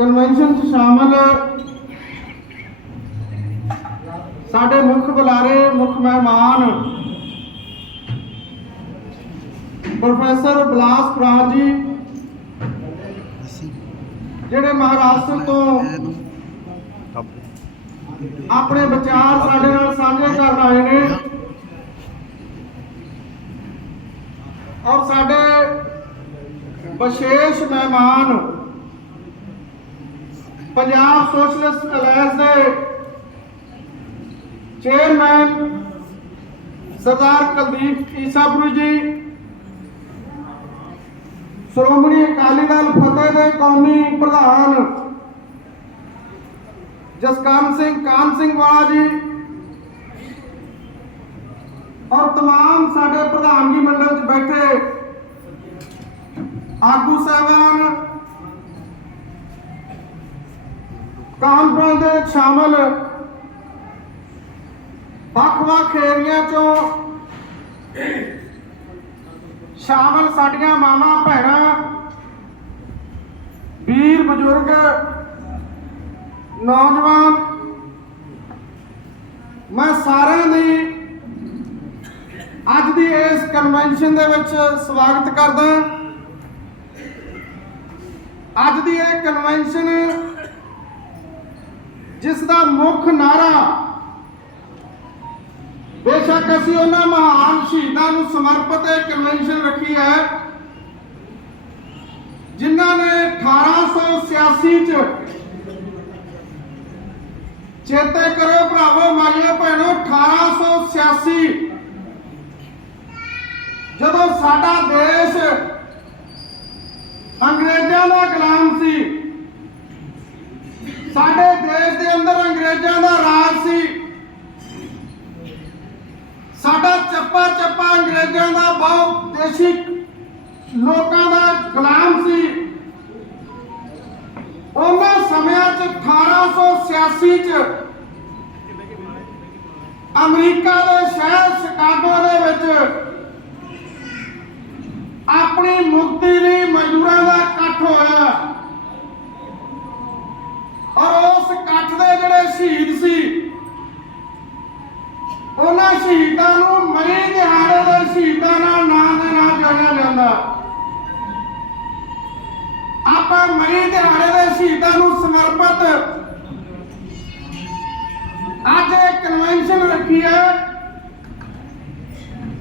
Convention 'ਚ ਸ਼ਾਮਲ ਸਾਡੇ ਮੁੱਖ ਬੁਲਾਰੇ, ਮੁੱਖ ਮਹਿਮਾਨ ਪ੍ਰੋਫੈਸਰ ਬਲਾਸ ਪ੍ਰਾਜ ਜੀ, ਜਿਹੜੇ ਮਹਾਰਾਸ਼ਟਰ ਤੋਂ ਆਪਣੇ ਵਿਚਾਰ ਸਾਡੇ ਨਾਲ ਸਾਂਝੇ ਕਰਨ ਆਏ ਨੇ। ਔਰ ਸਾਡੇ ਵਿਸ਼ੇਸ਼ ਮਹਿਮਾਨ ਪੰਜਾਬ ਸੋਸ਼ਲਿਸਟ ਅਲਾਇੰਸ ਦੇ ਚੇਅਰਮੈਨ ਸਰਦਾਰ ਕੁਲਦੀਪ ਈਸਾਪੁਰ ਜੀ ਸ਼੍ਰੋਮਣੀ ਅਕਾਲੀ ਦਲ ਫਤਿਹ ਦੇ ਕੌਮੀ ਪ੍ਰਧਾਨ ਜਸਕਰਨ ਸਿੰਘ ਕਾਨ ਸਿੰਘ ਵਾਲਾ ਜੀ ਔਰ तमाम ਸਾਡੇ ਪ੍ਰਧਾਨਗੀ ਮੰਡਲ 'ਚ ਬੈਠੇ ਆਗੂ ਸਾਹਿਬਾਨ ਕਾਨਫਰੰਸ ਦੇ ਵਿੱਚ ਸ਼ਾਮਲ। ਵੱਖ-ਵੱਖ ਏਰੀਆ ਚੋਂ ਸ਼ਾਮਲ ਸਾਡੀਆਂ ਮਾਵਾਂ, ਭੈਣਾਂ, ਵੀਰ, ਬਜ਼ੁਰਗ, ਨੌਜਵਾਨ, ਮੈਂ ਸਾਰਿਆਂ ਦੀ ਅੱਜ ਦੀ ਇਸ ਕਨਵੈਨਸ਼ਨ ਦੇ ਵਿੱਚ ਸਵਾਗਤ ਕਰਦਾ। ਅੱਜ ਦੀ ਇਹ ਕਨਵੈਨਸ਼ਨ ਜਿਸ ਦਾ ਮੁੱਖ ਨਾਰਾ ਬੇਸ਼ੱਕ ਅਸੀਂ ਉਹਨਾਂ ਮਹਾਨ ਸ਼ਹੀਦਾਂ ਨੂੰ ਸਮਰਪਿਤ ਇਹ ਕਨਵੈਨਸ਼ਨ ਰੱਖੀ ਹੈ, ਜਿਨ੍ਹਾਂ ਨੇ 1886 ਚ ਚੇਤੇ ਕਰੋ ਭਰਾਵੋ ਮਾਈਓ ਭੈਣੋ 1886 ਜਦੋਂ ਸਾਡਾ ਦੇਸ਼ ਅੰਗਰੇਜ਼ਾਂ ਦਾ ਗੁਲਾਮ ਸੀ ਸਾਡੇ ਦੇਸ਼ ਦੇ ਅੰਦਰ ਅੰਗਰੇਜ਼ਾਂ ਦਾ ਰਾਜ ਸੀ। ਸਾਡਾ ਚੱਪਾ ਚੱਪਾ ਅੰਗਰੇਜ਼ਾਂ ਦਾ ਬਹੁਤ ਦੇਸ਼ੀ ਲੋਕਾਂ ਦਾ ਗੁਲਾਮ ਸੀ। ਉਹਨਾਂ ਸਮਿਆਂ ਚ 1886 ਚ ਅਮਰੀਕਾ ਦੇ ਸ਼ਹਿਰ ਸ਼ਿਕਾਗੋ ਦੇ ਵਿੱਚ ਆਪਣੀ ਮੁਕਤੀ ਲਈ ਮਜ਼ਦੂਰਾਂ ਦਾ ਇਕੱਠ ਹੋਇਆ ਔਰ ਉਸ ਇਕੱਠ ਦੇ ਜਿਹੜੇ ਸ਼ਹੀਦ ਸੀ ਉਹਨਾਂ ਸ਼ਹੀਦਾਂ ਨੂੰ ਮਈ ਦਿਹਾੜੇ ਦੇ ਸ਼ਹੀਦਾਂ ਨਾਲ ਨਾਂ ਦੇ ਨਾਲ ਜਾਣਿਆ ਜਾਂਦਾ। ਆਪਾਂ ਮਈ ਦਿਹਾੜੇ ਦੇ ਸ਼ਹੀਦਾਂ ਨੂੰ ਸਮਰਪਿਤ। ਅੱਜ ਇਹ ਕਨਵੈਨਸ਼ਨ ਰੱਖੀ ਹੈ।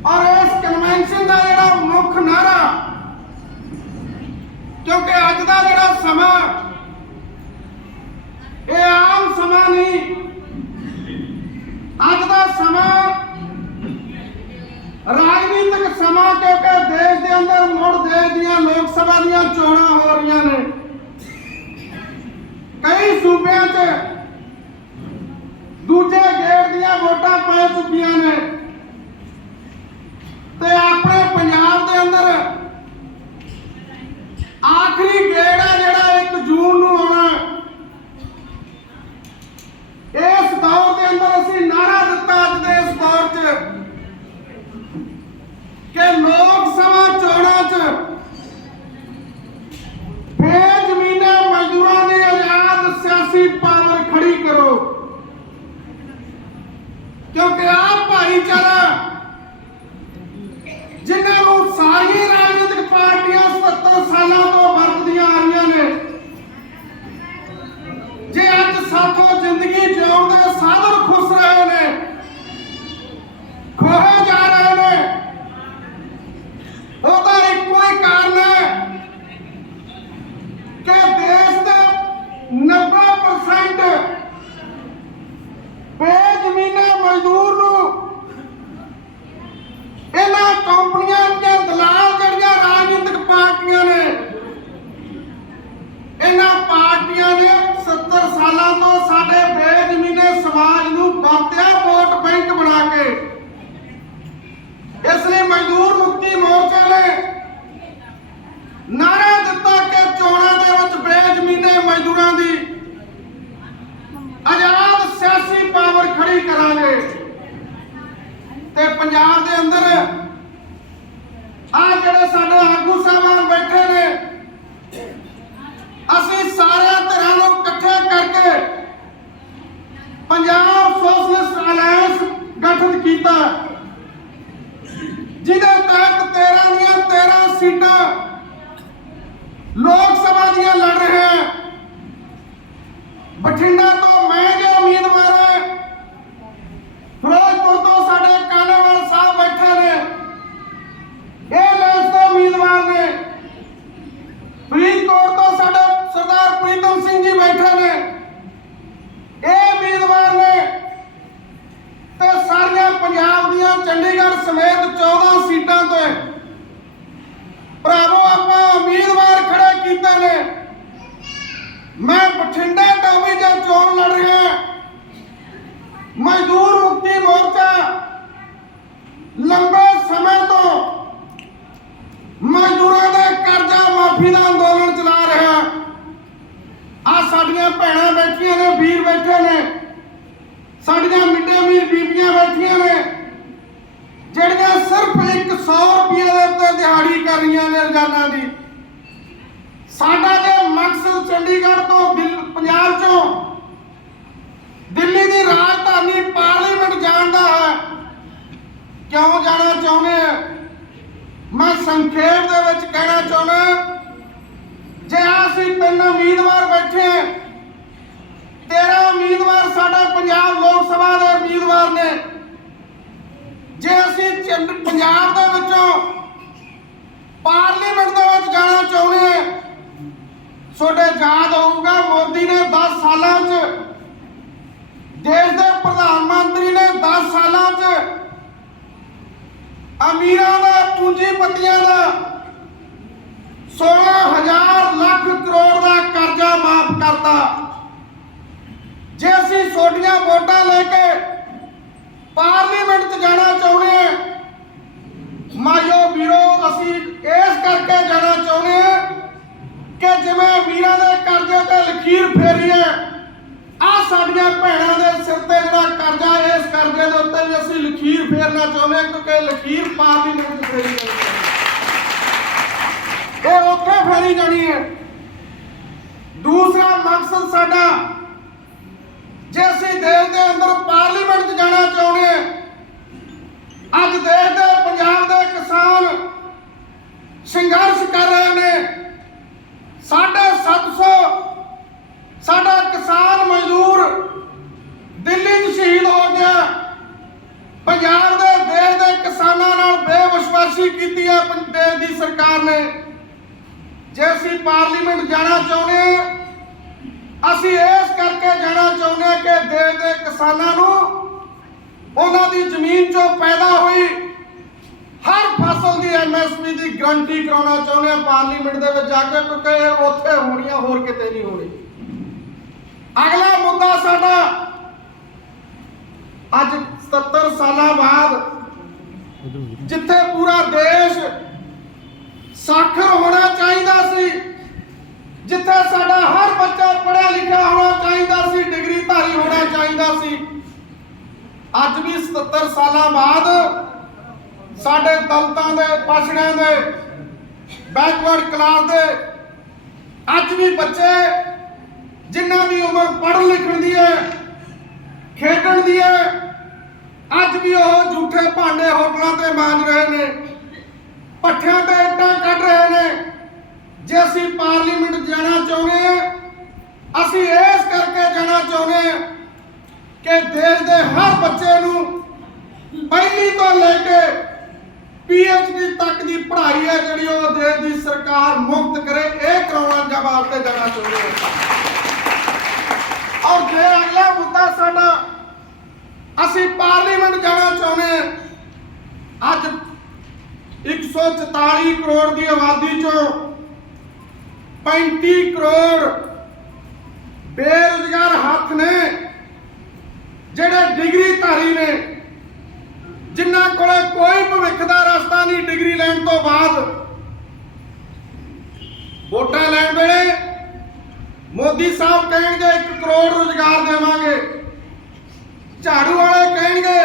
ਔਰ ਇਸ ਕਨਵੈਨਸ਼ਨ ਦਾ ਜਿਹੜਾ ਮੁੱਖ ਨਾਰਾ ਆ ਜਿਹੜੇ ਸਾਡੇ ਆਗੂ ਸਾਹਿਬਾਨ ਬੈਠੇ ਨੇ ਅਸੀਂ ਸਾਰੇ ਧਿਰਾਂ ਲੋਕ ਸਭਾ ਦੀਆਂ ਲੜ ਰਹੇ ਹਾਂ ਬਠਿੰਡਾ ਤੋਂ ਮੈਂ ਜੋ ਉਮੀਦਵਾਰ ਹਾਂ ਫਿਰੋਜ਼ਪੁਰ ਤੋਂ ਸਾਡੇ ਕਾਨਾਵਾਲ ਸਾਹਿਬ ਬੈਠੇ ਨੇ ਇਹ ਲੈਂਸ ਦੇ ਉਮੀਦਵਾਰ ਨੇ ਫਰੀਦਕੋਟ ਤੋਂ ਸਾਡੇ ਸਰਦਾਰ ਪ੍ਰੀਤਮ ਸਿੰਘ ਜੀ ਬੈਠੇ ਨੇ ਇਹ ਉਮੀਦਵਾਰ ਨੇ ਤੇ ਸਾਰੀਆਂ ਪੰਜਾਬ ਦੀਆਂ ਚੰਡੀਗੜ੍ਹ ਸਮੇਤ 14 ਸੀਟਾਂ ਤੋਂ ਭਰਾਵੋ ਆਪਾਂ ਉਮੀਦਵਾਰ ਖੜੇ ਕੀਤੇ ਨੇ ਮੈਂ ਬਠਿੰਡੇ ਤੋਂ ਵੀ ਜੇ ਚੋਣ ਲੜ ਰਿਹਾ ਮਜ਼ਦੂਰ ਮੁਕਤੀ ਮੋਰਚਾ ਲੰਬੇ ਸਮੇਂ ਤੋਂ ਮਜ਼ਦੂਰਾਂ ਦੇ ਕਰਜ਼ਾ ਮਾਫੀ ਦਾ ਅੰਦੋਲਨ ਚਲਾ ਰਿਹਾ। ਆ ਸਾਡੀਆਂ ਭੈਣਾਂ ਬੈਠੀਆਂ ਨੇ, ਵੀਰ ਬੈਠੇ ਨੇ। ਸਾਡੀਆਂ ਮਿੱਡੇ ਮੀਰ ਬੀਬੀਆਂ ਬੈਠੀਆਂ ਨੇ, ਜਿਹੜੀਆਂ ਸਿਰਫ 100 ਰੁਪਏ ਦੇ ਉੱਤੇ ਦਿਹਾੜੀ ਕਰ ਰਹੀਆਂ ਨੇ ਰੋਜ਼ਾਨਾ ਦੀ। ਸਾਡਾ ਜੇ ਮਕਸਦ ਚੰਡੀਗੜ੍ਹ ਤੋਂ ਪੰਜਾਬ ਚੋਂ ਦਿੱਲੀ ਦੀ ਰਾਜਧਾਨੀ ਪਾਰਲੀਮੈਂਟ ਜਾਣ ਦਾ ਹੈ। ਕਿਉਂ ਜਾਣਾ ਚਾਹੁੰਦੇ ਆ ਮੈਂ ਸੰਖੇਪ ਦੇ ਵਿੱਚ ਕਹਿਣਾ ਚਾਹੁੰਦਾ ਜੇ ਅਸੀਂ ਤਿੰਨ ਉਮੀਦਵਾਰ ਬੈਠੇ ਹਾਂ, ਤੇਰਾ ਉਮੀਦਵਾਰ ਸਾਡਾ ਪੰਜਾਬ ਲੋਕ ਸਭਾ ਦੇ ਉਮੀਦਵਾਰ ਨੇ। ਜੇ ਅਸੀਂ ਪੰਜਾਬ ਦੇ ਵਿੱਚੋਂ ਪਾਰਲੀਮੈਂਟ ਦੇ ਵਿੱਚ ਜਾਣਾ ਚਾਹੁੰਦੇ ਹਾਂ ਤੁਹਾਡੇ ਯਾਦ ਹੋਊਗਾ ਮੋਦੀ ਨੇ 10 ਸਾਲਾਂ 'ਚ ਦੇਸ਼ ਦੇ ਪ੍ਰਧਾਨ ਮੰਤਰੀ ਨੇ 10 ਸਾਲਾਂ 'ਚ ਅਮੀਰਾਂ ਦਾ ਪੂੰਜੀਪਤੀਆਂ ਦਾ 16000 ਲੱਖ ਕਰੋੜ ਦਾ ਕਰਜ਼ਾ ਮਾਫ ਕਰਤਾ। ਜੇ ਅਸੀਂ ਛੋਟੀਆਂ ਵੋਟਾਂ ਲੈ ਕੇ ਪਾਰਲੀਮੈਂਟ 'ਚ ਜਾਣਾ ਚਾਹੁੰਦੇ ਹਾਂ ਮਾਇਓ ਵੀਰੋ, ਅਸੀਂ ਇਸ ਕਰਕੇ ਜਾਣਾ ਚਾਹੁੰਦੇ ਹਾਂ ਕਿ ਜਿਵੇਂ ਅਮੀਰਾਂ ਦੇ ਕਰਜ਼ੇ ਤੇ ਲਕੀਰ ਫੇਰੀ ਹੈ ਆ ਸਾਡੀਆਂ ਭੈਣਾਂ ਦੇ ਸਿਰ ਤੇ ਜਿਹੜਾ ਕਰਜ਼ਾ, ਇਸ ਕਰਜ਼ੇ ਦੇ ਉੱਤੇ ਵੀ ਅਸੀਂ ਲਖੀਰ ਫੇਰਨਾ ਚਾਹੁੰਦੇ ਹਾਂ, ਕਿਉਂਕਿ ਲਖੀਰ ਪਾਰਲੀਮੈਂਟ 'ਚ ਫੇਰੀ ਇਹ ਉੱਥੇ ਫੇਰੀ ਜਾਣੀ ਹੈ ਦੂਸਰਾ ਮਕਸਦ ਸਾਡਾ ਜੇ ਅਸੀਂ ਦੇਸ਼ ਦੇ ਅੰਦਰ ਪਾਰਲੀਮੈਂਟ 'ਚ ਜਾਣਾ ਚਾਹੁੰਦੇ ਹਾਂ ਅੱਜ ਦੇਸ਼ ਦੇ ਪੰਜਾਬ ਦੇ ਕਿਸਾਨ ਸੰਘਰਸ਼ ਕਰ ਰਹੇ ਨੇ ਸਾਢੇ 700 ਸਾਡਾ ਕਿਸਾਨ ਮਜ਼ਦੂਰ ਦਿੱਲੀ 'ਚ ਸ਼ਹੀਦ ਹੋ ਗਿਆ ਪੰਜਾਬ ਦੇ ਦੇਸ਼ ਦੇ ਕਿਸਾਨਾਂ ਨਾਲ ਬੇਵਿਸ਼ਵਾਸੀ ਕੀਤੀ ਹੈ ਪੰ- ਦੀ ਸਰਕਾਰ ਨੇ। ਜੇ ਅਸੀਂ ਪਾਰਲੀਮੈਂਟ ਜਾਣਾ ਚਾਹੁੰਦੇ ਹਾਂ ਅਸੀਂ ਇਸ ਕਰਕੇ ਜਾਣਾ ਚਾਹੁੰਦੇ ਹਾਂ ਕਿ ਦੇਸ਼ ਦੇ ਕਿਸਾਨਾਂ ਨੂੰ ਉਹਨਾਂ ਦੀ ਜ਼ਮੀਨ 'ਚੋਂ ਪੈਦਾ ਹੋਈ ਹਰ ਫਸਲ ਦੀ ਐਮਐਸਪੀ ਦੀ ਗਰੰਟੀ ਕਰਾਉਣਾ ਚਾਹੁੰਦੇ ਆ। ਪਾਰਲੀਮੈਂਟ ਦੇ ਵਿੱਚ ਜਾ ਕੇ, ਕਿਉਂਕਿ ਇਹ ਉੱਥੇ ਹੋਣੀਆਂ ਹੋਰ ਕਿਤੇ ਨਹੀਂ ਹੋਣੀ ਅਗਲਾ ਮੁੱਦਾ ਸਾਡਾ, ਅੱਜ 77 ਸਾਲਾਂ ਬਾਅਦ ਜਿੱਥੇ ਪੂਰਾ ਦੇਸ਼ ਸਾਖਰ ਹੋਣਾ ਚਾਹੀਦਾ ਸੀ, ਜਿੱਥੇ ਸਾਡਾ ਹਰ ਬੱਚਾ ਪੜ੍ਹਿਆ ਲਿਖਿਆ ਹੋਣਾ ਚਾਹੀਦਾ ਸੀ ਡਿਗਰੀ ਧਾਰੀ ਹੋਣਾ ਚਾਹੀਦਾ ਸੀ, ਅੱਜ ਵੀ 77 ਸਾਲਾਂ ਬਾਅਦ ਸਾਡੇ ਦਲਤਾਂ ਦੇ ਪਛੜਿਆਂ ਦੇ ਬੈਕਵਰਡ ਕਲਾਸ ਦੇ ਅੱਜ ਵੀ ਬੱਚੇ ਜਿਨ੍ਹਾਂ ਦੀ ਉਮਰ ਪੜ੍ਹਨ ਲਿਖਣ ਦੀ ਹੈ, ਖੇਡਣ ਦੀ ਹੈ ਅੱਜ ਵੀ ਉਹ ਝੂਠੇ ਭਾਂਡੇ ਹੋਟਲਾਂ ਤੇ ਮਾਂਜ ਰਹੇ ਨੇ। ਪੱਠਿਆਂ ਤੇ ਇੱਟਾਂ ਕੱਢ ਰਹੇ ਨੇ। ਜੇ ਅਸੀਂ ਪਾਰਲੀਮੈਂਟ ਜਾਣਾ ਚਾਹੁੰਦੇ ਹਾਂ, ਅਸੀਂ ਇਸ ਕਰਕੇ ਜਾਣਾ ਚਾਹੁੰਦੇ ਹਾਂ ਕਿ ਦੇਸ਼ ਦੇ ਹਰ ਬੱਚੇ ਨੂੰ ਪਹਿਲੀ ਤੋਂ ਲੈ ਕੇ ਪੀਐਚਡੀ ਤੱਕ ਦੀ ਪੜ੍ਹਾਈ ਹੈ ਜਿਹੜੀ ਉਹ ਦੇਸ਼ ਦੀ ਸਰਕਾਰ ਮੁਕਤ ਕਰੇ, ਇਹ ਕਰਾਉਣਾ ਜਵਾਬ ਤੇ ਜਾਣਾ ਚਾਹੁੰਦੇ ਹਾਂ। ਔਰ ਜੇ ਅਗਲਾ ਮੁੱਦਾ ਸਾਡਾ ਅਸੀਂ ਪਾਰਲੀਮੈਂਟ ਜਾਣਾ ਚਾਹੁੰਦੇ ਹਾਂ। ਅੱਜ 144 ਕਰੋੜ ਦੀ ਆਬਾਦੀ ਚੋਂ 35 ਕਰੋੜ ਬੇਰੁਜ਼ਗਾਰ ਹੱਥ ਨੇ, ਜਿਹੜੇ ਡਿਗਰੀ ਧਾਰੀ ਨੇ, ਜਿਨ੍ਹਾਂ ਕੋਲੇ ਕੋਈ ਭਵਿੱਖ ਦਾ ਰਸਤਾ ਨਹੀਂ ਡਿਗਰੀ ਲੈਣ ਤੋਂ ਬਾਅਦ। ਵੋਟਾਂ ਲੈਣ ਵੇਲੇ ਮੋਦੀ ਸਾਹਿਬ ਕਹਿਣਗੇ 1 ਕਰੋੜ ਰੁਜ਼ਗਾਰ ਦੇਵਾਂਗੇ। ਝਾੜੂ ਵਾਲੇ ਕਹਿਣਗੇ,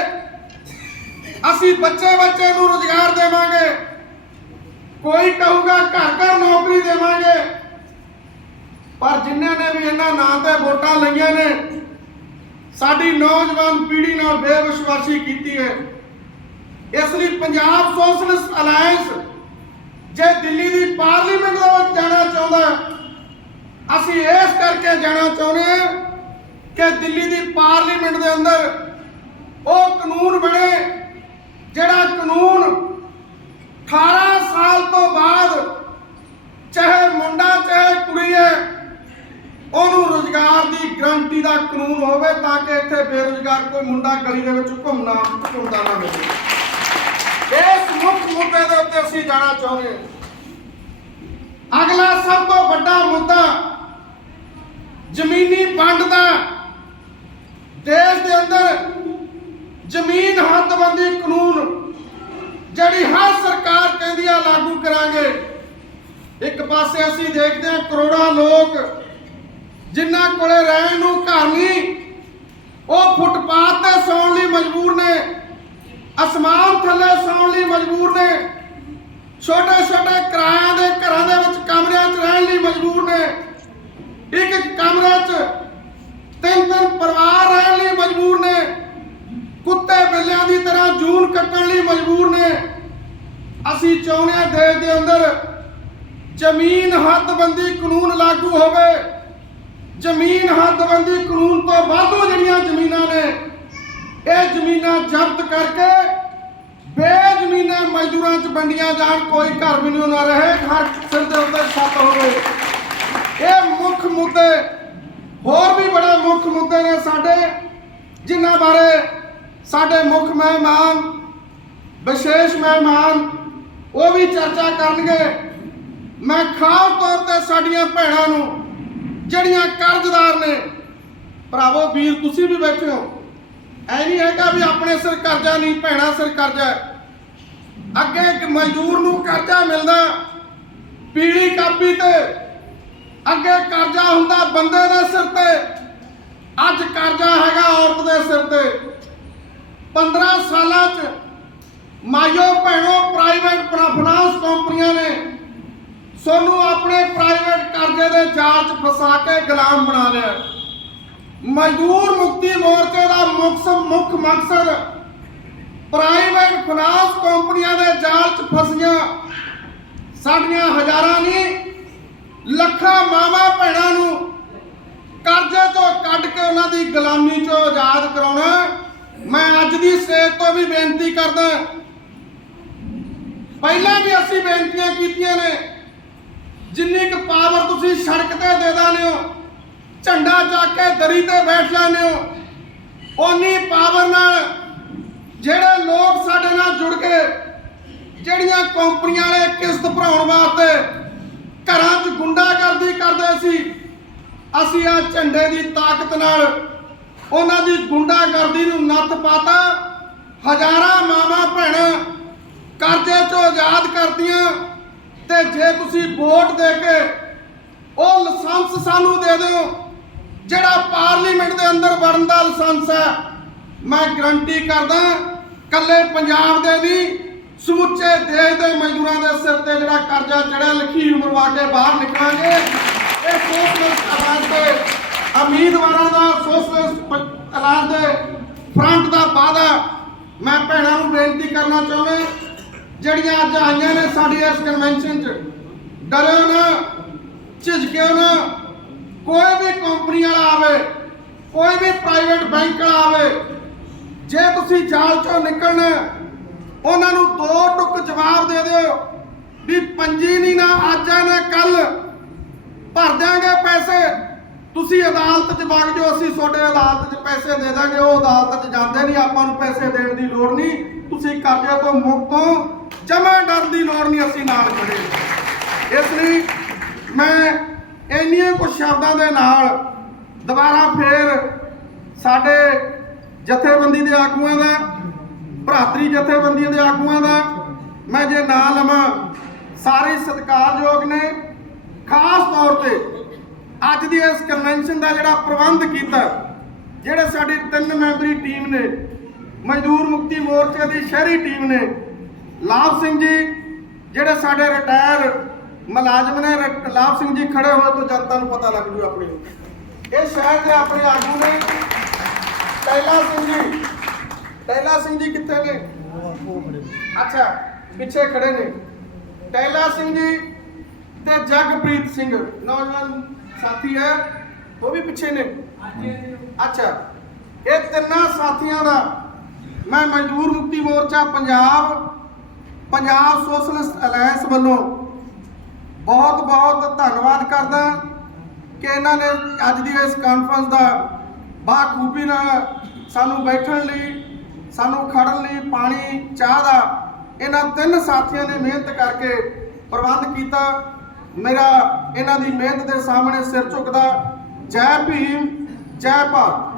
ਅਸੀਂ ਬੱਚੇ ਬੱਚੇ ਨੂੰ ਰੁਜ਼ਗਾਰ ਦੇਵਾਂਗੇ। ਕੋਈ ਕਹੂਗਾ ਘਰ ਘਰ ਨੌਕਰੀ ਦੇਵਾਂਗੇ। ਪਰ ਜਿਨ੍ਹਾਂ ਨੇ ਵੀ ਇਹਨਾਂ ਨਾਂ ਤੇ ਵੋਟਾਂ ਲਈਆਂ ਨੇ, ਸਾਡੀ ਨੌਜਵਾਨ ਪੀੜ੍ਹੀ ਨਾਲ ਬੇਵਿਸ਼ਵਾਸੀ ਕੀਤੀ ਹੈ। ਇਸ ਲਈ ਪੰਜਾਬ ਸੋਸ਼ਲਿਸਟ ਅਲਾਈਅੰਸ ਜੇ ਦਿੱਲੀ ਦੀ ਪਾਰਲੀਮੈਂਟ ਦੇ ਵਿੱਚ ਜਾਣਾ ਚਾਹੁੰਦਾ ਅਸੀਂ ਇਸ ਕਰਕੇ ਜਾਣਾ ਚਾਹੁੰਦੇ ਹਾਂ ਕਿ ਦਿੱਲੀ ਦੀ ਪਾਰਲੀਮੈਂਟ ਦੇ ਅੰਦਰ ਉਹ ਕਾਨੂੰਨ ਬਣੇ ਜਿਹੜਾ ਕਾਨੂੰਨ 18 ਸਾਲ ਤੋਂ ਬਾਅਦ ਚਾਹੇ ਮੁੰਡਾ ਚਾਹੇ ਕੁੜੀ ਹੈ, ਉਹਨੂੰ ਰੋਜ਼ਗਾਰ ਦੀ ਗਰੰਟੀ ਦਾ ਕਾਨੂੰਨ ਹੋਵੇ ਤਾਂ ਕਿ ਇੱਥੇ ਬੇਰੁਜ਼ਗਾਰ ਕੋਈ ਮੁੰਡਾ ਗਲੀ ਦੇ ਵਿੱਚ ਘੁੰਮਣਾ, ਘੁੰਮਦਾ ਨਾ ਹੋਵੇ। ਇਸ ਮੁੱਖ ਮੁੱਦੇ ਦੇ ਉੱਤੇ ਅਸੀਂ ਜਾਣਾ ਚਾਹੁੰਦੇ ਹਾਂ। ਅਗਲਾ ਸਭ ਤੋਂ ਵੱਡਾ ਮੁੱਦਾ ਜ਼ਮੀਨੀ ਵੰਡ ਦਾ ਦੇਸ਼ ਦੇ ਅੰਦਰ ਜ਼ਮੀਨ ਹੱਦਬੰਦੀ ਕਾਨੂੰਨ ਜਿਹੜੀ ਹਰ ਸਰਕਾਰ ਕਹਿੰਦੀ ਆ ਲਾਗੂ ਕਰਾਂਗੇ। ਇੱਕ ਪਾਸੇ ਅਸੀਂ ਦੇਖਦੇ ਹਾਂ ਕਰੋੜਾਂ ਲੋਕ ਜਿਨ੍ਹਾਂ ਕੋਲੇ ਰਹਿਣ ਨੂੰ ਘਰ ਨਹੀਂ, ਉਹ ਫੁੱਟਪਾਥ ਤੇ ਸੌਣ ਲਈ ਮਜਬੂਰ ਨੇ, ਅਸਮਾਨ ਥੱਲੇ ਸੌਣ ਲਈ ਮਜਬੂਰ ਨੇ ਛੋਟੇ ਛੋਟੇ ਕਿਰਾਇਆਂ ਦੇ ਘਰਾਂ ਦੇ ਵਿੱਚ ਕਮਰਿਆਂ 'ਚ ਰਹਿਣ ਲਈ ਮਜਬੂਰ ਨੇ। ਇੱਕ ਇੱਕ ਕਮਰੇ 'ਚ ਤਿੰਨ ਤਿੰਨ ਪਰਿਵਾਰ ਰਹਿਣ ਲਈ ਮਜਬੂਰ ਨੇ। ਕੁੱਤੇ ਬਿੱਲਿਆਂ ਦੀ ਤਰ੍ਹਾਂ ਜੂਨ ਕੱਟਣ ਲਈ ਮਜਬੂਰ ਨੇ। ਅਸੀਂ ਚਾਹੁੰਦੇ ਹਾਂ ਦੇਸ਼ ਦੇ ਅੰਦਰ ਜ਼ਮੀਨ ਹੱਦਬੰਦੀ ਕਾਨੂੰਨ ਲਾਗੂ ਹੋਵੇ। ਜ਼ਮੀਨ ਹੱਦਬੰਦੀ ਕਾਨੂੰਨ ਤੋਂ ਵਾਧੂ ਜਿਹੜੀਆਂ ਜ਼ਮੀਨਾਂ ਨੇ, ਇਹ ਜ਼ਮੀਨਾਂ ਜ਼ਬਤ ਕਰਕੇ ਬੇਜ਼ਮੀਨਾਂ ਮਜ਼ਦੂਰਾਂ 'ਚ ਵੰਡੀਆਂ ਜਾਣ, ਕੋਈ ਘਰ ਵੀ ਨਹੀਂ ਨਾ ਰਹੇ ਹਰ ਸਿਰ ਦੇ ਉੱਤੇ ਛੱਤ ਹੋਵੇ। ਇਹ ਮੁੱਖ ਮੁੱਦੇ ਹੋਰ ਵੀ ਬੜੇ ਮੁੱਖ ਮੁੱਦੇ ਨੇ ਸਾਡੇ, ਜਿਨ੍ਹਾਂ ਬਾਰੇ ਸਾਡੇ ਮੁੱਖ ਮਹਿਮਾਨ, ਵਿਸ਼ੇਸ਼ ਮਹਿਮਾਨ, ਉਹ ਵੀ ਚਰਚਾ ਕਰਨਗੇ। ਮੈਂ ਖਾਸ ਤੌਰ ਤੇ ਸਾਡੀਆਂ ਭੈਣਾਂ ਨੂੰ, ਜਿਹੜੀਆਂ ਕਰਜ਼ਦਾਰ ਨੇ, ਭਰਾਵੋ, ਵੀਰ, ਤੁਸੀਂ ਵੀ ਬੈਠੇ ਹੋ। ਐ ਨਹੀਂ ਹੈਗਾ ਵੀ ਆਪਣੇ ਸਿਰ ਕਰਜ਼ਾ ਨਹੀਂ, ਭੈਣਾਂ ਸਿਰ ਕਰਜ਼ਾ ਅੱਗੇ ਇੱਕ ਮਜ਼ਦੂਰ ਨੂੰ ਕਰਜ਼ਾ ਮਿਲਦਾ ਪੀੜੀ ਕਾਪੀ ਤੇ ਅੱਗੇ ਕਰਜ਼ਾ ਹੁੰਦਾ ਬੰਦੇ ਦੇ ਸਿਰ ਤੇ। ਅੱਜ ਕਰਜ਼ਾ ਹੈਗਾ ਔਰਤ ਦੇ ਸਿਰ ਤੇ। 15 ਸਾਲਾਂ 'ਚ ਮਾਇਓ ਭੈਣੋ ਪ੍ਰਾਈਵੇਟ ਫਾਈਨਾਂਸ ਕੰਪਨੀਆਂ ਨੇ ਸੋਨੂੰ ਆਪਣੇ ਪ੍ਰਾਈਵੇਟ ਕਰਜ਼ੇ ਦੇ ਜਾਲ 'ਚ ਫਸਾ ਕੇ ਗੁਲਾਮ ਬਣਾ ਲਿਆ। ਮਜ਼ਦੂਰ ਮੁਕਤੀ ਮੋਰਚੇ ਦਾ ਮੁੱਖ ਮੁੱਖ ਮਕਸਦ ਪ੍ਰਾਈਵੇਟ ਫਾਈਨਾਂਸ ਕੰਪਨੀਆਂ ਦੇ ਜਾਲ 'ਚ ਫਸੀਆਂ। ਸਾਡੀਆਂ ਹਜ਼ਾਰਾਂ ਨਹੀਂ ਲੱਖਾਂ ਮਾਵਾਂ ਭੈਣਾਂ ਨੂੰ ਕਰਜ਼ੇ ਤੋਂ ਕੱਢ ਕੇ ਉਹਨਾਂ ਦੀ ਗੁਲਾਮੀ ਚੋਂ ਆਜ਼ਾਦ ਕਰਾਉਣਾ ਮੈਂ ਅੱਜ ਦੀ ਸਟੇਜ ਤੋਂ ਵੀ ਬੇਨਤੀ ਕਰਦਾ ਪਹਿਲਾਂ ਵੀ ਅਸੀਂ ਬੇਨਤੀਆਂ ਕੀਤੀਆਂ ਨੇ, ਜਿੰਨੀ ਕੁ ਪਾਵਰ ਤੁਸੀਂ ਸੜਕ ਤੇ ਦੇ ਦਾਨੇ ਹੋ, ਝੰਡਾ ਚੱਕ ਕੇ ਦਰੀ ਤੇ ਬੈਠ ਜਾਂਦੇ ਹੋ, ਓਨੀ ਪਾਵਰ ਨਾਲ ਜਿਹੜੇ ਲੋਕ ਸਾਡੇ ਨਾਲ ਜੁੜ ਕੇ, ਜਿਹੜੀਆਂ ਕੰਪਨੀਆਂ ਵਾਲੇ ਕਿਸ਼ਤ ਭਰਾਉਣ ਵਾਸਤੇ ਘਰਾਂ 'ਚ ਗੁੰਡਾਗਰਦੀ ਕਰਦੇ ਸੀ। ਅਸੀਂ ਆ ਝੰਡੇ ਦੀ ਤਾਕਤ ਨਾਲ ਉਹਨਾਂ ਦੀ ਗੁੰਡਾਗਰਦੀ ਨੂੰ ਨੱਥ ਪਾਤਾ। ਹਜ਼ਾਰਾਂ ਮਾਵਾਂ ਭੈਣਾਂ ਕਰਜ਼ੇ ਤੋਂ ਆਜ਼ਾਦ ਕਰਦੀਆਂ ਤੇ ਜੇ ਤੁਸੀਂ ਵੋਟ ਦੇ ਕੇ ਉਹ ਲਾਇਸੈਂਸ ਸਾਨੂੰ ਦੇ ਦਿਓ, ਜਿਹੜਾ ਪਾਰਲੀਮੈਂਟ ਦੇ ਅੰਦਰ ਵੜਨ ਦਾ ਲਾਇਸੈਂਸ ਹੈ, ਮੈਂ ਗਰੰਟੀ ਕਰਦਾ ਕੱਲੇ ਪੰਜਾਬ ਦੇ ਨਹੀਂ ਸਮੁੱਚੇ ਦੇਸ਼ ਦੇ ਮਜ਼ਦੂਰਾਂ ਦੇ ਸਿਰ ਤੇ ਜਿਹੜਾ ਕਰਜ਼ਾ ਚੜਿਆ ਲਖੀਰ ਮਰਵਾ ਕੇ ਬਾਹਰ ਨਿਕਲਾਂਗੇ। ਇਹ ਸੋਸ਼ਲਿਸਟ ਆਵਾਜ਼ ਦੇ ਉਮੀਦਵਾਰਾਂ ਦਾ ਸੋਸ਼ਲਿਸਟ ਆਵਾਜ਼ ਦੇ ਫਰੰਟ ਦਾ ਵਾਅਦਾ ਮੈਂ ਭੈਣਾਂ ਨੂੰ ਬੇਨਤੀ ਕਰਨਾ ਚਾਹੁੰਦਾ ਜਿਹੜੀਆਂ ਅੱਜ ਆਈਆਂ ਨੇ ਸਾਡੀ ਇਸ ਕਨਵੈਨਸ਼ਨ 'ਚ ਡਰਿਓ ਨਾ, ਝਿਜਕਿਓ ਨਾ। ਕੋਈ ਵੀ ਕੰਪਨੀ ਵਾਲਾ ਆਵੇ, ਕੋਈ ਵੀ ਪ੍ਰਾਈਵੇਟ ਬੈਂਕ ਵਾਲਾ ਆਵੇ, ਜੇ ਤੁਸੀਂ ਜਾਲ ਚੋਂ ਨਿਕਲਣਾ ਉਹਨਾਂ ਨੂੰ ਦੋ ਟੁਕ ਜਵਾਬ ਦੇ ਦਿਓ ਵੀ ਪੰਜੀ ਨਹੀਂ ਨਾ, ਅੱਜ ਆ ਨਾ ਕੱਲ ਭਰ ਦਿਆਂਗੇ ਪੈਸੇ। ਤੁਸੀਂ ਅਦਾਲਤ 'ਚ ਵਗ ਜਾਓ, ਅਸੀਂ ਤੁਹਾਡੇ ਅਦਾਲਤ 'ਚ ਪੈਸੇ ਦੇ ਦਾਂਗੇ ਉਹ ਅਦਾਲਤ 'ਚ ਜਾਂਦੇ ਨਹੀਂ, ਆਪਾਂ ਨੂੰ ਪੈਸੇ ਦੇਣ ਦੀ ਲੋੜ ਨਹੀਂ। ਤੁਸੀਂ ਕਰਜ਼ੇ ਤੋਂ ਮੁਕਤ ਹੋ। ਜਮਾ ਡਰ ਦੀ ਲੋੜ ਨਹੀਂ ਅਸੀਂ ਨਾਲ ਖੜੇ। ਇਸ ਲਈ ਮੈਂ ਇੰਨੀਆਂ ਕੁ ਸ਼ਬਦਾਂ ਦੇ ਨਾਲ ਦੁਬਾਰਾ ਫੇਰ ਸਾਡੇ ਜਥੇਬੰਦੀ ਦੇ ਆਗੂਆਂ ਦਾ ਭਰਾਤਰੀ ਜਥੇਬੰਦੀਆਂ ਦੇ ਆਗੂਆਂ ਦਾ ਮੈਂ ਜੇ ਨਾਂ ਲਵਾਂ, ਸਾਰੇ ਸਤਿਕਾਰਯੋਗ ਨੇ, ਖਾਸ ਤੌਰ ਤੇ ਅੱਜ ਦੀ ਇਸ ਕਨਵੈਨਸ਼ਨ ਦਾ ਜਿਹੜਾ ਪ੍ਰਬੰਧ ਕੀਤਾ, ਜਿਹੜੇ ਸਾਡੀ ਤਿੰਨ ਮੈਂਬਰੀ ਟੀਮ ਨੇ, ਮਜ਼ਦੂਰ ਮੁਕਤੀ ਮੋਰਚੇ ਦੀ ਸ਼ਹਿਰੀ ਟੀਮ ਨੇ, ਲਾਭ ਸਿੰਘ ਜੀ, ਜਿਹੜੇ ਸਾਡੇ ਰਿਟਾਇਰ ਮੁਲਾਜ਼ਮ ਨੇ ਲਾਭ ਸਿੰਘ ਜੀ ਖੜੇ ਹੋਏ ਤੋਂ ਜਨਤਾ ਨੂੰ ਪਤਾ ਲੱਗ ਜੂ ਆਪਣੀ ਇਹ ਸ਼ਹਿਰ ਦੇ ਆਪਣੇ ਆਗੂ ਨੇ। ਟੈਲਾ ਸਿੰਘ ਜੀ ਟੈਲਾ ਸਿੰਘ ਜੀ ਕਿੱਥੇ ਨੇ? ਅੱਛਾ, ਪਿੱਛੇ ਖੜੇ ਨੇ। ਟੈਲਾ ਸਿੰਘ ਜੀ ਤੇ ਜਗਪ੍ਰੀਤ ਸਿੰਘ, ਨੌਜਵਾਨ ਸਾਥੀ ਹੈ, ਉਹ ਵੀ ਪਿੱਛੇ ਨੇ। ਅੱਛਾ, ਇਹ ਤਿੰਨਾਂ ਸਾਥੀਆਂ ਦਾ ਮੈਂ ਮਜ਼ਦੂਰ ਮੁਕਤੀ ਮੋਰਚਾ ਪੰਜਾਬ ਪੰਜਾਬ ਸੋਸ਼ਲਿਸਟ ਅਲਾਈਅੰਸ ਵੱਲੋਂ ਬਹੁਤ ਬਹੁਤ ਧੰਨਵਾਦ ਕਰਦਾ ਕਿ ਇਹਨਾਂ ਨੇ ਅੱਜ ਦੀ ਇਸ ਕਾਨਫਰੰਸ ਦਾ ਬਾਖੂਬੀ ਨਾਲ ਸਾਨੂੰ ਬੈਠਣ ਲਈ ਸਾਨੂੰ ਖੜਨ ਲਈ ਪਾਣੀ, ਚਾਹ ਦਾ ਇਹਨਾਂ ਤਿੰਨ ਸਾਥੀਆਂ ਨੇ ਮਿਹਨਤ ਕਰਕੇ ਪ੍ਰਬੰਧ ਕੀਤਾ। ਮੇਰਾ ਇਹਨਾਂ ਦੀ ਮਿਹਨਤ ਦੇ ਸਾਹਮਣੇ ਸਿਰ ਝੁਕਦਾ। ਜੈ ਭੀਮ, ਜੈ ਭਾਰਤ।